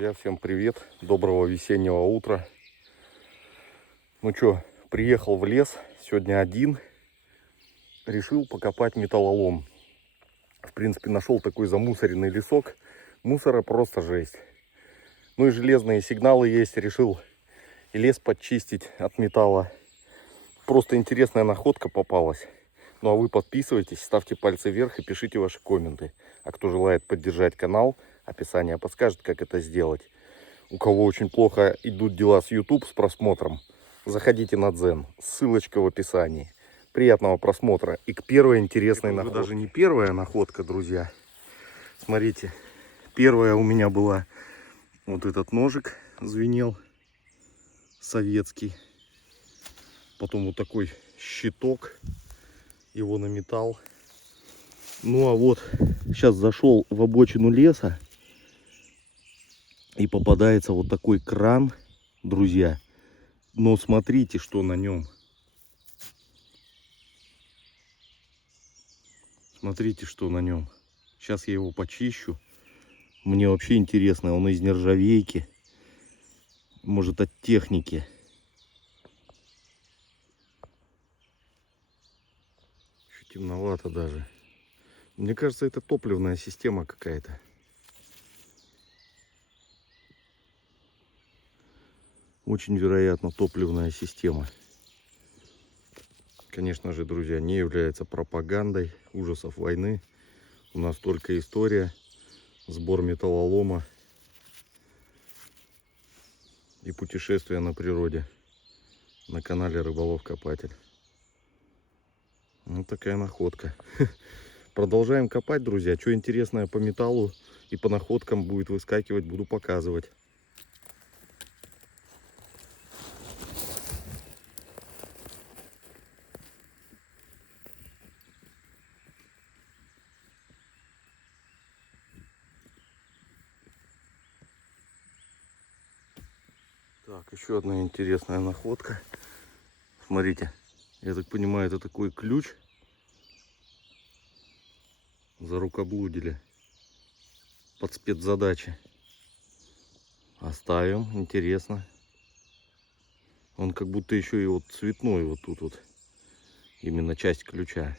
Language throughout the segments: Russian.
Друзья, всем привет, доброго весеннего утра. Ну что, приехал в лес, сегодня один, решил покопать металлолом. В принципе, нашел такой замусоренный лесок, мусора просто жесть. Ну и железные сигналы есть, решил и лес подчистить от металла. Просто интересная находка попалась. Ну а вы подписывайтесь, ставьте пальцы вверх и пишите ваши комменты. А кто желает поддержать канал, описание подскажет, как это сделать. У кого очень плохо идут дела с YouTube, с просмотром, заходите на Дзен. Ссылочка в описании. Приятного просмотра. И к первой интересной находке. Даже не первая находка, друзья. Смотрите. Первая у меня была вот этот ножик звенел. Советский. Потом вот такой щиток. Его на металл. Ну а вот сейчас зашел в обочину леса. И попадается вот такой кран, друзья. Но смотрите, что на нем. Смотрите, что на нем. Сейчас я его почищу. Мне вообще интересно, он из нержавейки. Может, от техники. Еще темновато даже. Мне кажется, это топливная система какая-то. Очень вероятно, топливная система. Конечно же, друзья, не является пропагандой ужасов войны. У нас только история, сбор металлолома и путешествия на природе на канале Рыболов-Копатель. Вот такая находка. Продолжаем копать, друзья. Что интересное по металлу и по находкам будет выскакивать, буду показывать. Так, еще одна интересная находка. Смотрите, я так понимаю, это такой ключ. Зарукоблудили под спецзадачи. Оставим, интересно. Он как будто еще и вот цветной вот тут вот. Именно часть ключа.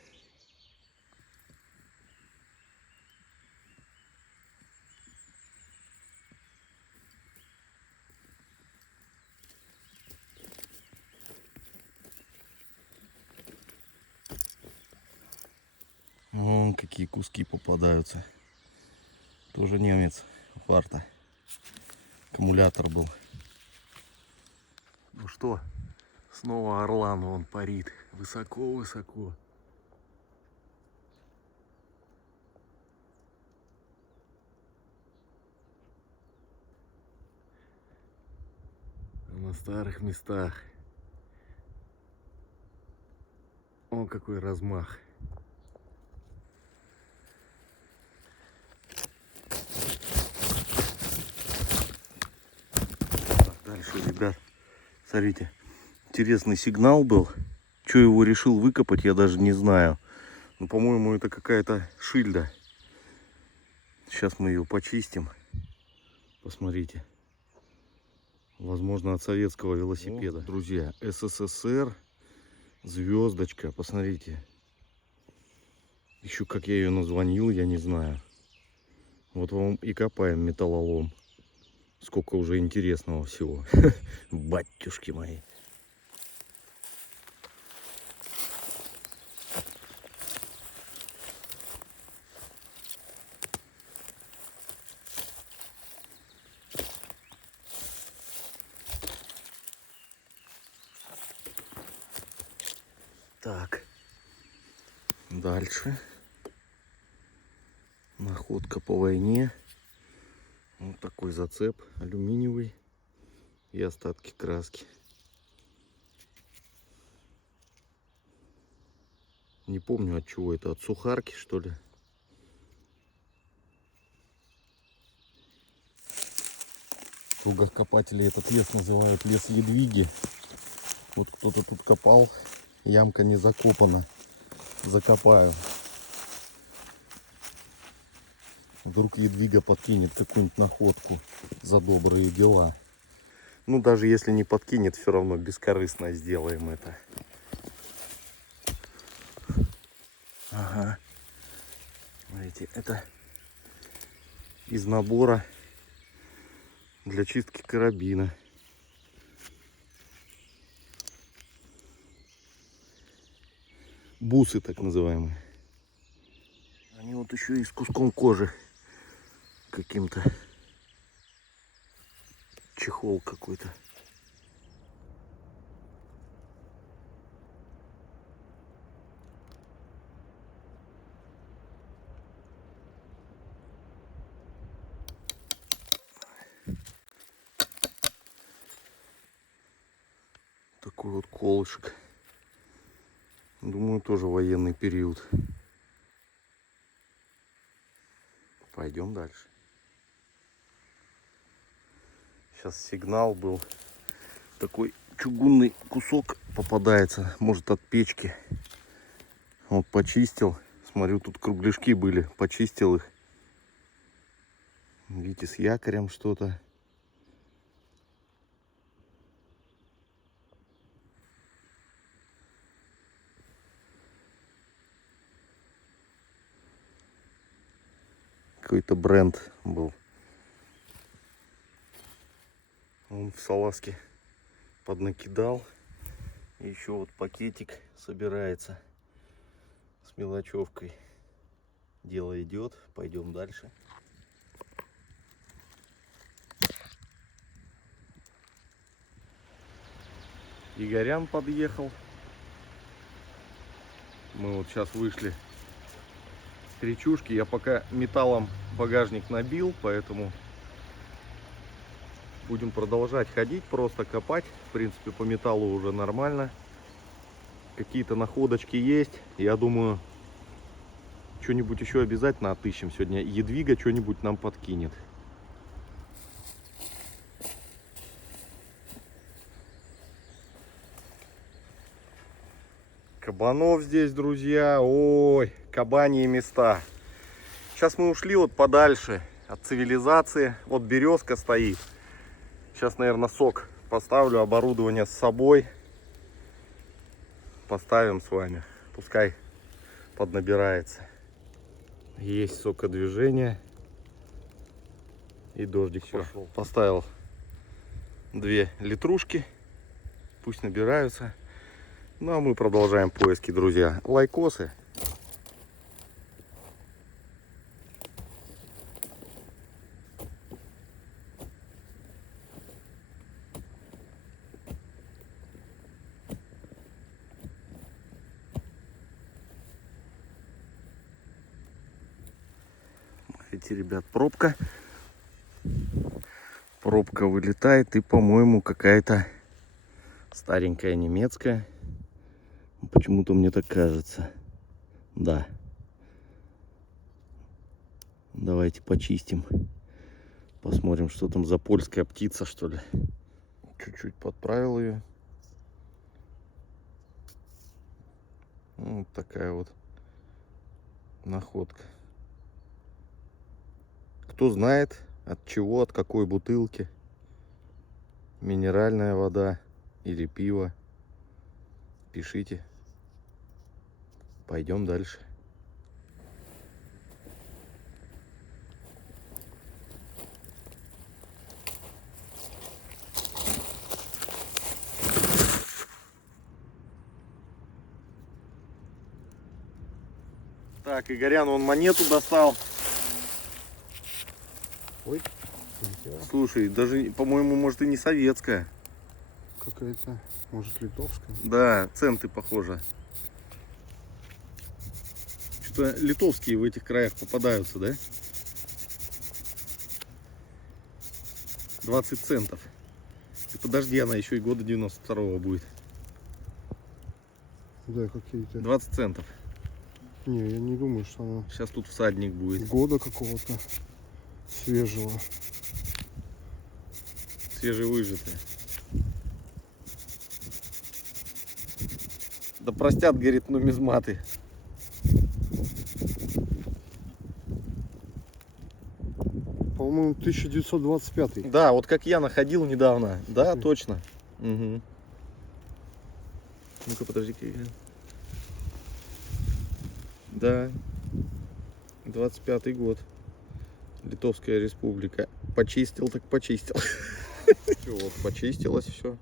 Вон какие куски попадаются. Тоже немец. Фарта. Аккумулятор был. Ну что, снова орлан он парит. Высоко-высоко. На старых местах. О, какой размах. Так, дальше, ребят. Смотрите. Интересный сигнал был. Что его решил выкопать, я даже не знаю. Но, по-моему, это какая-то шильда. Сейчас мы ее почистим. Посмотрите. Возможно, от советского велосипеда. О, друзья, СССР. Звездочка. Посмотрите. Еще как я ее назвонил, я не знаю. Вот вам и копаем металлолом. Сколько уже интересного всего. Батюшки мои. Так, дальше. Находка по войне. Вот такой зацеп алюминиевый и остатки краски. Не помню от чего это, от сухарки что ли. В кругах копателей этот лес называют лес Ядвиги. Вот кто-то тут копал, ямка не закопана. Закопаю. Вдруг Едвига подкинет какую-нибудь находку за добрые дела. Ну, даже если не подкинет, все равно бескорыстно сделаем это. Ага. Смотрите, это из набора для чистки карабина. Бусы так называемые. Они вот еще и с куском кожи каким-то. Чехол какой-то. Такой вот колышек. Думаю, тоже военный период. Пойдем дальше. Сейчас сигнал был. Такой чугунный кусок попадается. Может, от печки. Вот почистил. Смотрю, тут кругляшки были. Почистил их. Видите, с якорем что-то. Какой-то бренд был. Он в салазке поднакидал. И еще вот пакетик собирается с мелочевкой. Дело идет. Пойдем дальше. Игорян подъехал. Мы вот сейчас вышли с речушки. Я пока металлом багажник набил, поэтому будем продолжать ходить, просто копать. В принципе, по металлу уже нормально. Какие-то находочки есть. Я думаю, что-нибудь еще обязательно отыщем сегодня. Едвига что-нибудь нам подкинет. Кабанов здесь, друзья. Ой, кабаньи места. Сейчас мы ушли вот подальше от цивилизации. Вот березка стоит. Сейчас, наверное, сок поставлю, оборудование с собой. Поставим с вами. Пускай поднабирается. Есть сокодвижение. И дождик пошел. Поставил 2 литрушки. Пусть набираются. Ну, а мы продолжаем поиски, друзья. Лайкосы. Смотрите, ребят, пробка. Пробка вылетает, и, по-моему, какая-то старенькая немецкая. Почему-то мне так кажется. Да. Давайте почистим. Посмотрим, что там за польская птица, что ли. Чуть-чуть подправил ее. Вот такая вот находка. Кто знает, от чего, от какой бутылки. Минеральная вода или пиво. Пишите. Пойдем дальше. Так, Игорян, он монету достал. Ой, Слушай, даже, по-моему, может и не советская. какая-то, может, литовская. Да, центы похожи. Что-то литовские в этих краях попадаются, да? 20 центов. И подожди, она еще и года 92-го будет. Да, какие-то. 20 центов. Не, я не думаю, что она Сейчас тут всадник будет. года какого-то свежего. Свежевыжатая. Да простят, говорит, нумизматы. По-моему, 1925. Да, вот как я находил недавно. Да, точно. Угу. Ну-ка, подожди-ка. Да. 25-й год. Литовская республика. Почистил так почистил. Все, вот почистилось все.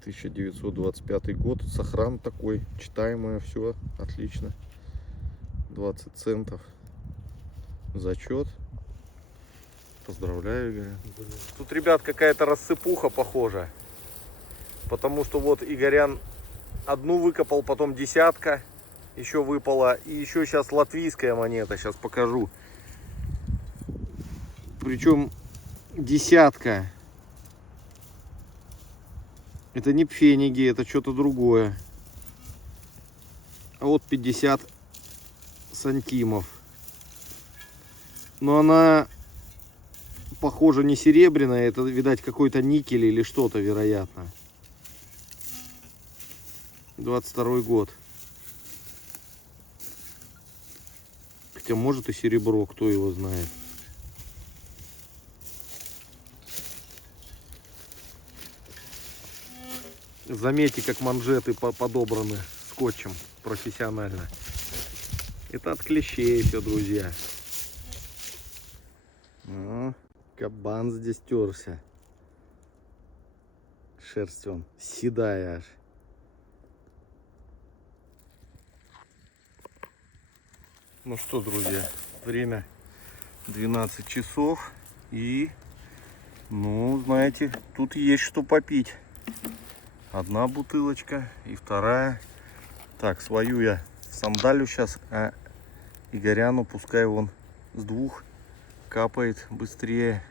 1925 год. Сохран такой. Читаемое все. Отлично. 20 центов. Зачет. Поздравляю, Игорь. Тут, ребят, какая-то рассыпуха похожа. Потому что вот Игорян одну выкопал, потом десятка еще выпала. И еще сейчас латвийская монета. Сейчас покажу. Причем десятка. Это не пфениги, это что-то другое. А вот 50 сантимов. Но она, похоже, не серебряная. Это, видать, какой-то никель или что-то, вероятно. 22-й год. Хотя, может, и серебро, кто его знает. Заметьте, как манжеты подобраны скотчем профессионально. Это от клещей все, друзья. О, кабан здесь терся. Шерсть он седая аж. Ну что, друзья, время 12 часов. И, ну, знаете, тут есть что попить. Одна бутылочка и вторая. Так, свою я сандалю сейчас, а Игоряну пускай он с двух капает быстрее.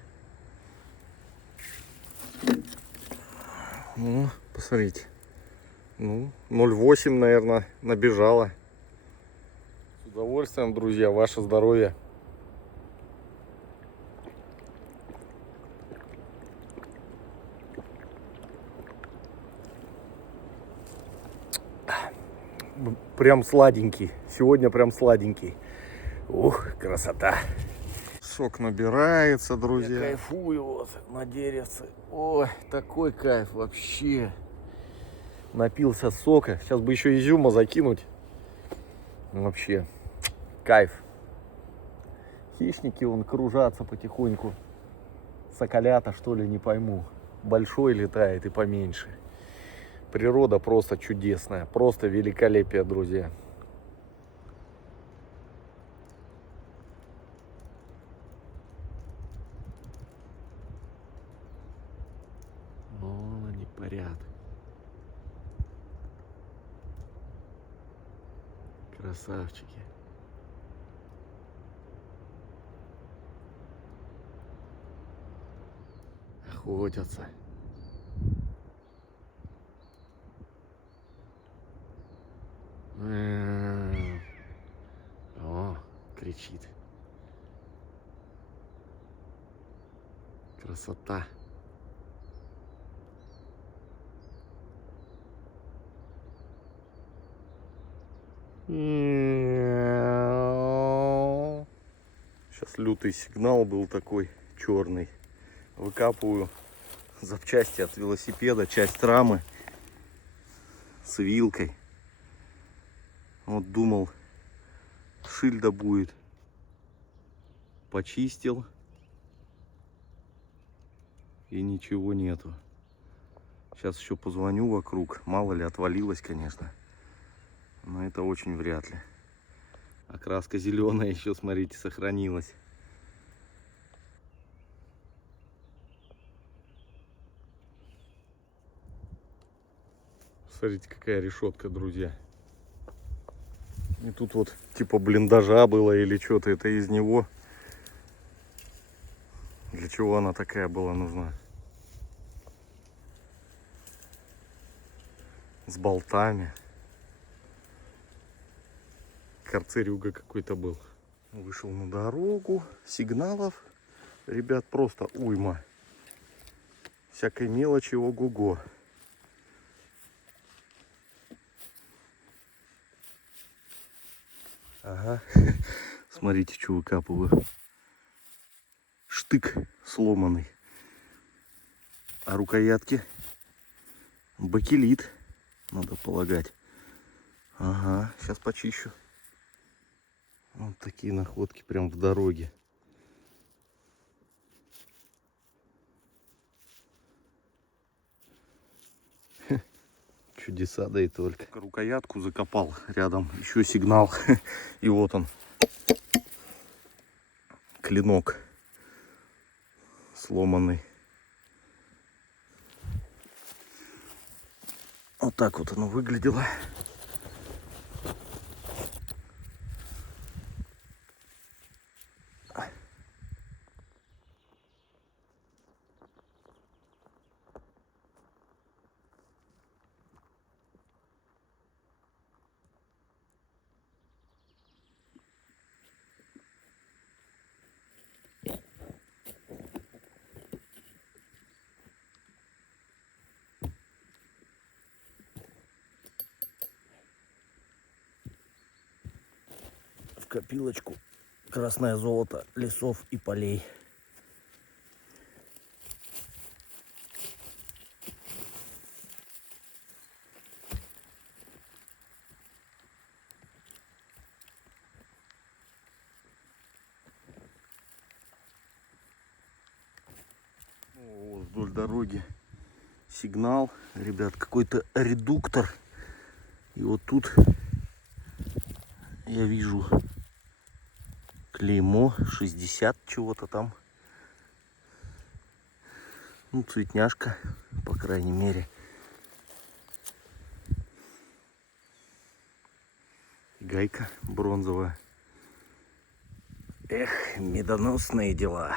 Ну, посмотрите. Ну, 0,8, наверное, набежала. С удовольствием, друзья, ваше здоровье. Прям сладенький. Сегодня прям сладенький. Ух, красота. Сок набирается, друзья. Я кайфую вот на деревце. Ой, такой кайф вообще. Напился сока. Сейчас бы еще изюма закинуть. Вообще, кайф. Хищники вон кружатся потихоньку. Соколята, что ли, не пойму. Большой летает и поменьше. Природа просто чудесная, просто великолепие, друзья. Ну, они парят. Красавчики. Охотятся. О, кричит. Красота. Сейчас лютый сигнал был такой черный. Выкапываю запчасти от велосипеда, часть рамы с вилкой. Вот думал, шильда будет. Почистил. И ничего нету. Сейчас еще позвоню вокруг. Мало ли, отвалилось, конечно. Но это очень вряд ли. Окраска зеленая еще, смотрите, сохранилась. Смотрите, какая решетка, друзья. И тут вот типа блиндажа было или что-то. Это из него. Для чего она такая была нужна? С болтами. Карцерюга какой-то был. Вышел на дорогу. Сигналов, ребят, просто уйма. Всякой мелочи, ого-го. Ага. Смотрите, что выкапываю. штык сломанный. А рукоятки бакелит, надо полагать. Ага, сейчас почищу. Вот такие находки прям в дороге. Чудеса, да и только. Рукоятку закопал рядом, еще сигнал. И вот он. Клинок сломанный. Вот так вот оно выглядело. В копилочку красное золото лесов и полей. Вот вдоль дороги сигнал, ребят, какой-то редуктор. И вот тут я вижу клеймо 60 чего-то там. Ну, цветняшка, по крайней мере. Гайка бронзовая. Эх, медоносные дела.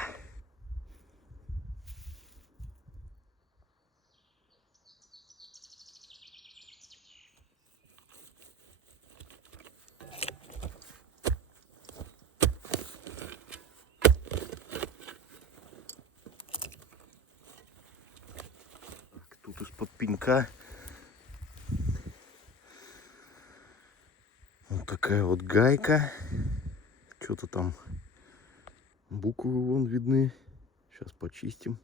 Тут из-под пенька вот такая вот гайка. Что-то там буквы вон видны. Сейчас почистим.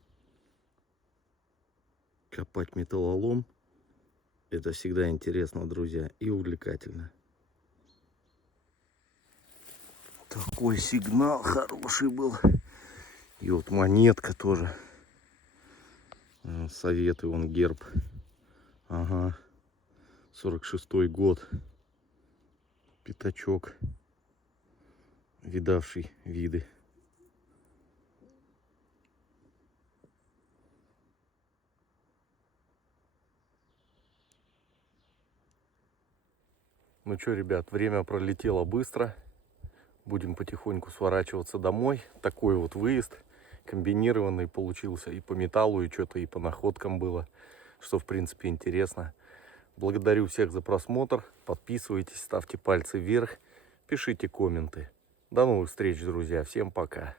Копать металлолом — это всегда интересно, друзья, и увлекательно. Такой сигнал хороший был. И вот монетка тоже. Советы, вон герб. Ага. 46-й год. Пятачок, видавший виды. Ну что, ребят, время пролетело быстро. Будем потихоньку сворачиваться домой. Такой вот выезд комбинированный получился. И по металлу, и что-то и по находкам было. Что, в принципе, интересно. Благодарю всех за просмотр. Подписывайтесь, ставьте пальцы вверх. Пишите комменты. До новых встреч, друзья. Всем пока.